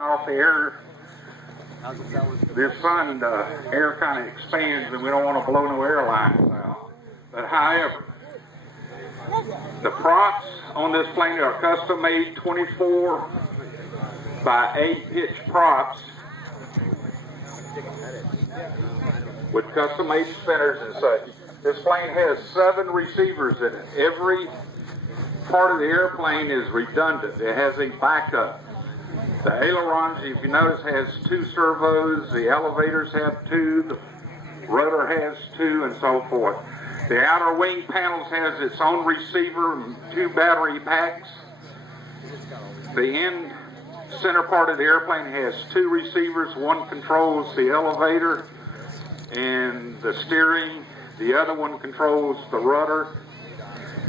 Off the air, this sun, air kind of expands and we don't want to blow no airlines out. But however, the props on this plane are custom made 24 by 8 pitch props with custom made spinners and such. This plane has 7 receivers in it. Every part of the airplane is redundant. It has a backup. The ailerons, if you notice, has 2 servos. The elevators have 2. The rudder has 2, and so forth. The outer wing panels has its own receiver and 2 battery packs. The end center part of the airplane has 2 receivers. One controls the elevator and the steering. The other one controls the rudder.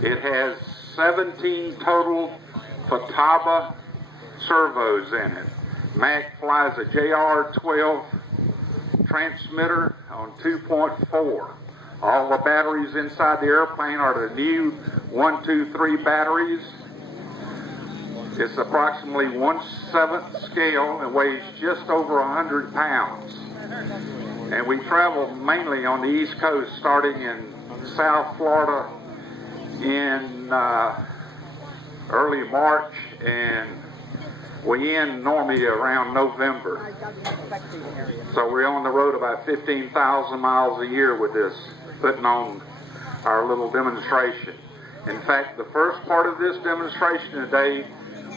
It has 17 total Fataba servos in it. Mac flies a JR-12 transmitter on 2.4. All the batteries inside the airplane are the new 123 batteries. It's approximately 1/7 scale and weighs just over 100 pounds. And we travel mainly on the East Coast, starting in South Florida in early March, and we end normally around November. So we're on the road about 15,000 miles a year with this, putting on our little demonstration. In fact, the first part of this demonstration today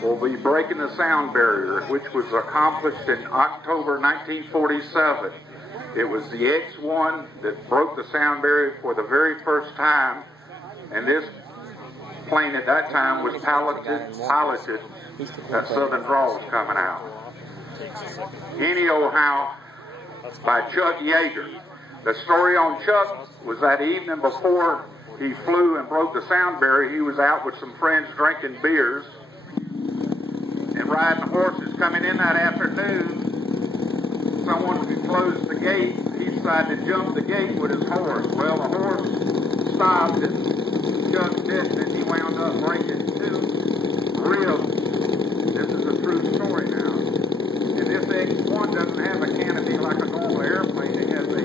will be breaking the sound barrier, which was accomplished in October 1947. It was the X1 that broke the sound barrier for the very first time, and this plane at that time was piloted that Southern Draw was coming out. Anyhow, by Chuck Yeager. The story on Chuck was that evening before he flew and broke the sound barrier, he was out with some friends drinking beers and riding horses. Coming in that afternoon, someone who closed the gate, he decided to jump the gate with his horse. Well, the horse stopped and Chuck didn't, and he wound up breaking 2 ribs. This is a true story now. And this X1 doesn't have a canopy like a normal airplane. It has a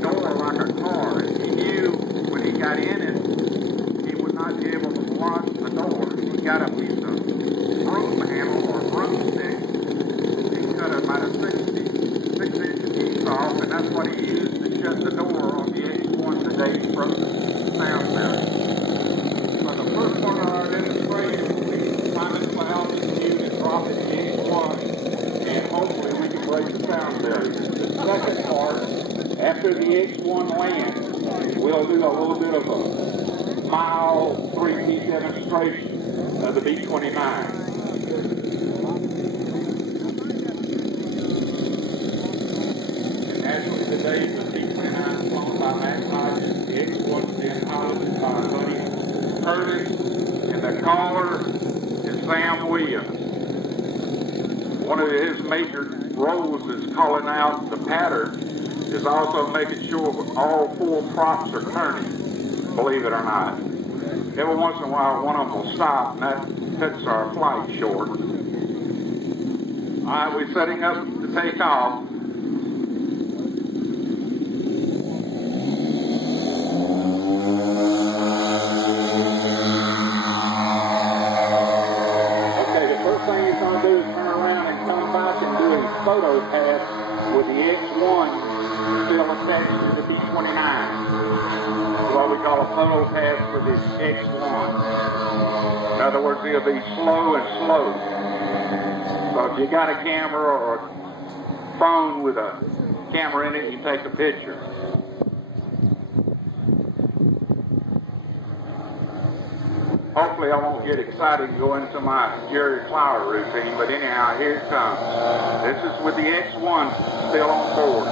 door like a car. And he knew when he got in it, he would not be able to lock the door. He got a piece of broom handle or broomstick. He cut about a 6-inch piece off, and that's what he used to shut the door on the X1 today from the sound barrier. So the first part of our demonstration will be climbing to altitude and dropping the X1, and hopefully we can break the sound barrier. The second part, after the X1 lands, we'll do a little bit of a mild 3D demonstration of the B29. And naturally today, the B29 is flown by Mac Hodges. The X1 is being piloted by Buddy Curtis, and the caller is Sam Williams. One of his major roles is calling out the pattern, is also making sure all 4 props are turning, believe it or not. Every once in a while, one of them will stop, and that cuts our flight short. All right, we're setting up to take off. Photo pass with the X1 still attached to the B29. That's what we call a photo pass for this X1. In other words, it'll be slow and slow. So if you got a camera or a phone with a camera in it, you take a picture. Hopefully I won't get excited and go into my Jerry Clower routine, but anyhow, here it comes. This is with the X1 still on board.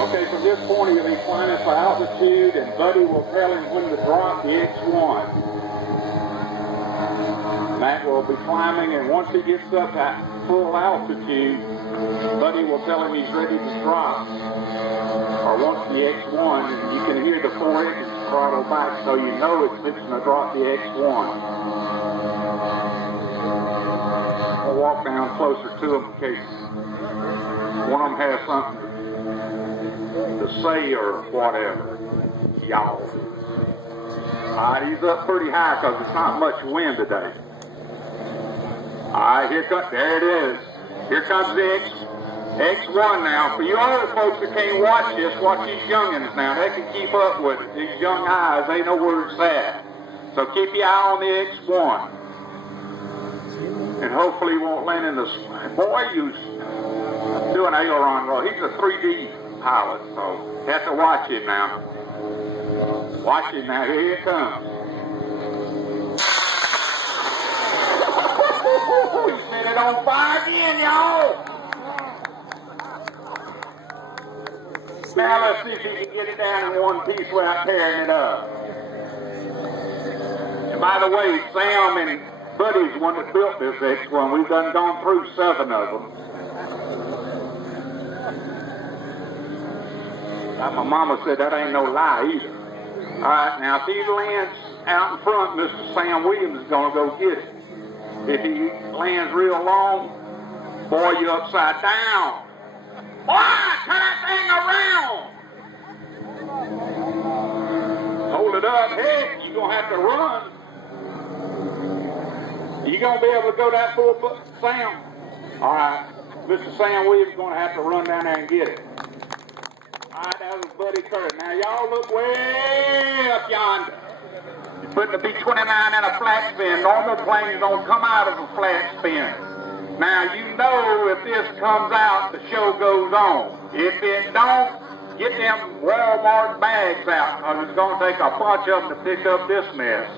Okay, from this point he'll be climbing for altitude, and Buddy will tell him when to drop the X1. Mac will be climbing, and once he gets up at full altitude, Buddy will tell him he's ready to drop. Or once the X1, and you can hear the 4 engines throttle back so you know it's fixing to drop the X1. I'll walk down closer to them in case one of them has something to say or whatever. Y'all. Alright, he's up pretty high because it's not much wind today. Alright, there it is. Here comes the X1 now. For you other folks that can't watch this, watch these youngins now. They can keep up with it. These young eyes, they know where it's at. So keep your eye on the X1. And hopefully he won't land in the... Boy, you doing aileron roll. He's a 3D pilot, so you have to watch him now. Watch it now. Here it comes. He set it on fire again, y'all. Now let's see if he can get it down in one piece without tearing it up. And by the way, Sam and Buddy's the one that built this X1. We've done gone through 7 of them. Like my mama said, that ain't no lie either. All right, now if he lands out in front, Mr. Sam Williams is going to go get it. If he lands real long, boy, you're upside down. Boy, turn that thing around. Hold it up. Heck, you're going to have to run. You going to be able to go that full, Sam? All right, Mr. Sam Williams is going to have to run down there and get it. All right, that was Buddy Curtis. Now, y'all look way up yonder. You're putting the B29 in a flat spin. Normal planes don't come out of a flat spin. Now, you know if this comes out, the show goes on. If it don't, get them Walmart bags out, because it's going to take a bunch of them to pick up this mess.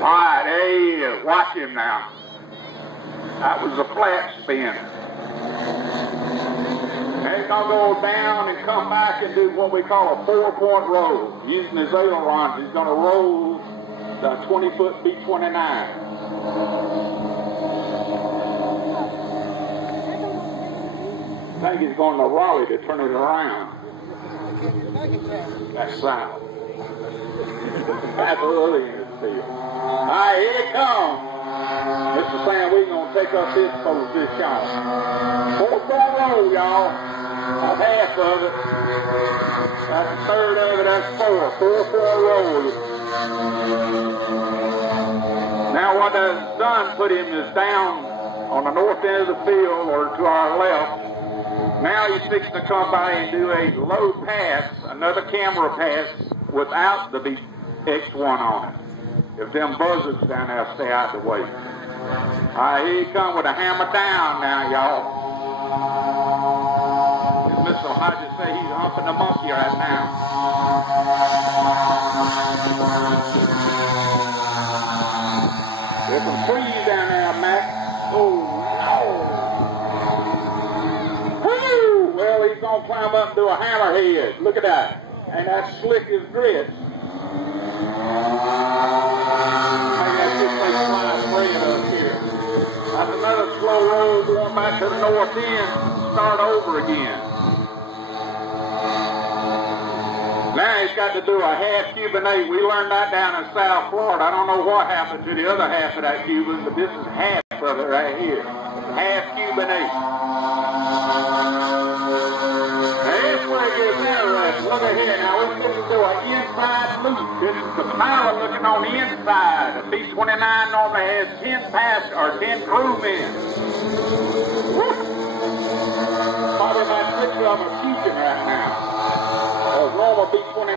All right, there he is. Watch him now. That was a flat spin. And he's going to go down and come back and do what we call a 4-point roll. Using his ailerons, he's going to roll the 20-foot B29. I think he's going to Raleigh to turn it around. That's south. That's early in the field. All right, here it comes. Mr. Sam, we're going to take up his post this shot. 4-point roll, y'all. That's half of it. That's a third of it. That's 4. 4-point roll. Now what that's done, put him is down on the north end of the field or to our left. Now he's fixing to come by and do a low pass, another camera pass, without the X1 on it. If them buzzards down there stay out of the way. All right, here he comes with a hammer down now, y'all. As Mr. Hodges say, he's humping the monkey right now. There's some trees down there, Mac. Oh, no. Woo! Well, he's going to climb up and do a hammerhead. Look at that. And that's slick as grits. That's another slow roll going back to the north end. Start over again. Now he's got to do a half Cuban 8. We learned that down in South Florida. I don't know what happened to the other half of that Cuban, but this is half of it right here. Half Cuban 8. That's where it gets interesting. Look at here. Now we're going to do an inside loop. This is the pilot looking on the inside. The B29 normally has 10 passengers or 10 crewmen. Probably about 6 of them are teaching right now. Normal B29